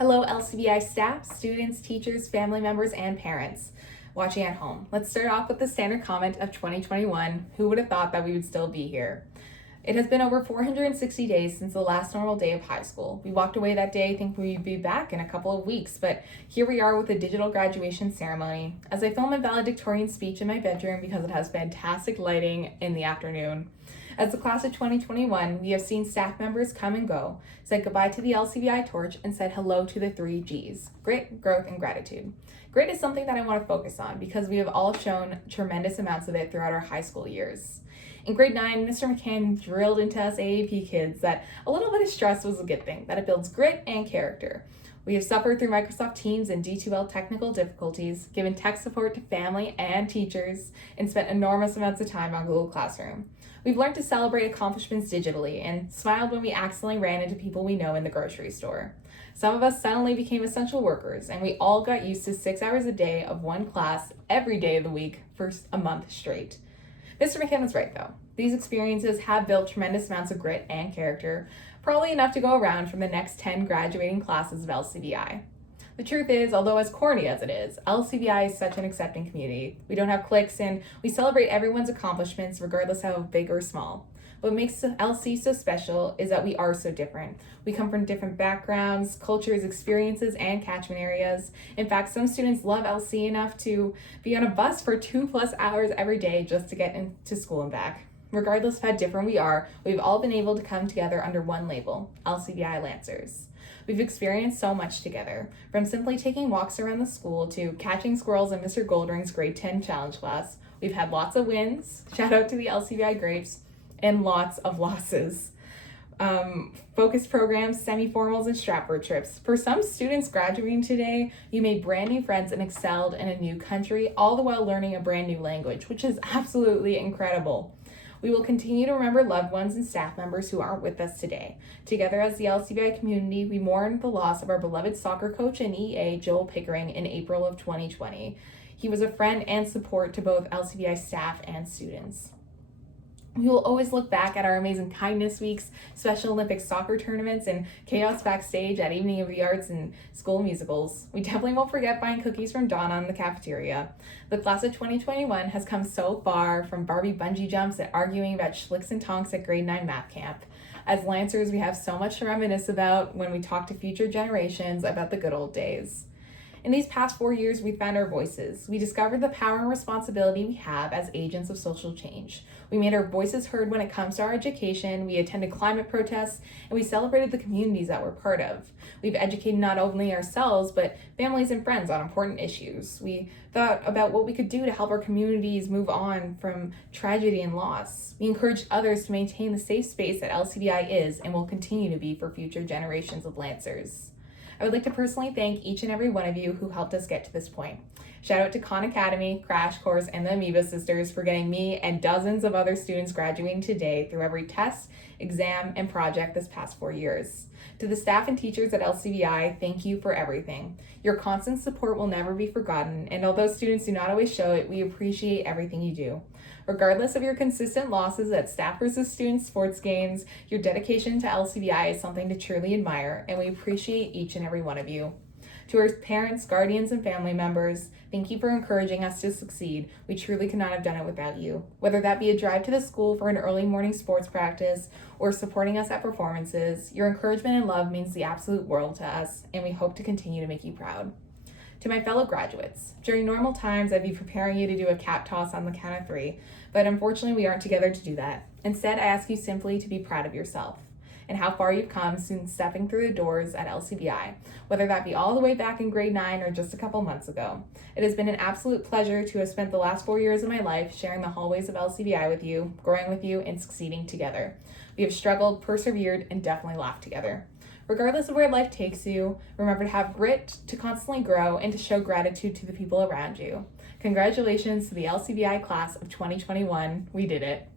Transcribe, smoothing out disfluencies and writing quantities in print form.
Hello, LCVI staff, students, teachers, family members, and parents watching at home. Let's start off with the standard comment of 2021. Who would have thought that we would still be here? It has been over 460 days since the last normal day of high school. We walked away that day thinking we'd be back in a couple of weeks, but here we are with a digital graduation ceremony. As I film a valedictorian speech in my bedroom because it has fantastic lighting in the afternoon. As the class of 2021, we have seen staff members come and go, said goodbye to the LCVI torch, and said hello to the 3 Gs: grit, growth, and gratitude. Grit is something that I want to focus on because we have all shown tremendous amounts of it throughout our high school years. In grade 9, Mr. McCann drilled into us AAP kids that a little bit of stress was a good thing, that it builds grit and character. We have suffered through Microsoft Teams and D2L technical difficulties, given tech support to family and teachers, and spent enormous amounts of time on Google Classroom. We've learned to celebrate accomplishments digitally and smiled when we accidentally ran into people we know in the grocery store. Some of us suddenly became essential workers, and we all got used to 6 hours a day of one class every day of the week for a month straight. Mr. McCann was right, though. These experiences have built tremendous amounts of grit and character, probably enough to go around from the next 10 graduating classes of LCVI. The truth is, although as corny as it is, LCVI is such an accepting community. We don't have cliques, and we celebrate everyone's accomplishments regardless how big or small. What makes LC so special is that we are so different. We come from different backgrounds, cultures, experiences, and catchment areas. In fact, some students love LC enough to be on a bus for 2+ hours every day just to get into school and back. Regardless of how different we are, we've all been able to come together under one label, LCVI Lancers. We've experienced so much together, from simply taking walks around the school to catching squirrels in Mr. Goldring's grade 10 challenge class. We've had lots of wins, shout out to the LCVI Grapes, and lots of losses. Focus programs, semi-formals, and Stratford trips. For some students graduating today, you made brand new friends and excelled in a new country, all the while learning a brand new language, which is absolutely incredible. We will continue to remember loved ones and staff members who aren't with us today. Together as the LCVI community, we mourn the loss of our beloved soccer coach and EA, Joel Pickering, in April of 2020. He was a friend and support to both LCVI staff and students. We will always look back at our amazing kindness weeks, Special Olympics soccer tournaments, and chaos backstage at Evening of the Arts and school musicals. We definitely won't forget buying cookies from Donna in the cafeteria. The class of 2021 has come so far, from Barbie bungee jumps and arguing about schlicks and tonks at grade 9 math camp. As Lancers, we have so much to reminisce about when we talk to future generations about the good old days. In these past 4 years, we found our voices. We discovered the power and responsibility we have as agents of social change. We made our voices heard when it comes to our education, we attended climate protests, and we celebrated the communities that we're part of. We've educated not only ourselves, but families and friends on important issues. We thought about what we could do to help our communities move on from tragedy and loss. We encouraged others to maintain the safe space that LCVI is and will continue to be for future generations of Lancers. I would like to personally thank each and every one of you who helped us get to this point. Shout out to Khan Academy, Crash Course, and the Amoeba Sisters for getting me and dozens of other students graduating today through every test, exam, and project this past 4 years. To the staff and teachers at LCVI, thank you for everything. Your constant support will never be forgotten, and although students do not always show it, we appreciate everything you do. Regardless of your consistent losses at staff versus student sports games, your dedication to LCVI is something to truly admire, and we appreciate each and every one of you. To our parents, guardians, and family members, thank you for encouraging us to succeed. We truly could not have done it without you. Whether that be a drive to the school for an early morning sports practice or supporting us at performances, your encouragement and love means the absolute world to us, and we hope to continue to make you proud. To my fellow graduates, during normal times, I'd be preparing you to do a cat toss on the count of 3, but unfortunately we aren't together to do that. Instead, I ask you simply to be proud of yourself and how far you've come since stepping through the doors at LCVI, whether that be all the way back in grade 9 or just a couple months ago. It has been an absolute pleasure to have spent the last 4 years of my life sharing the hallways of LCVI with you, growing with you, and succeeding together. We have struggled, persevered, and definitely laughed together. Regardless of where life takes you, remember to have grit, to constantly grow, and to show gratitude to the people around you. Congratulations to the LCVI class of 2021. We did it.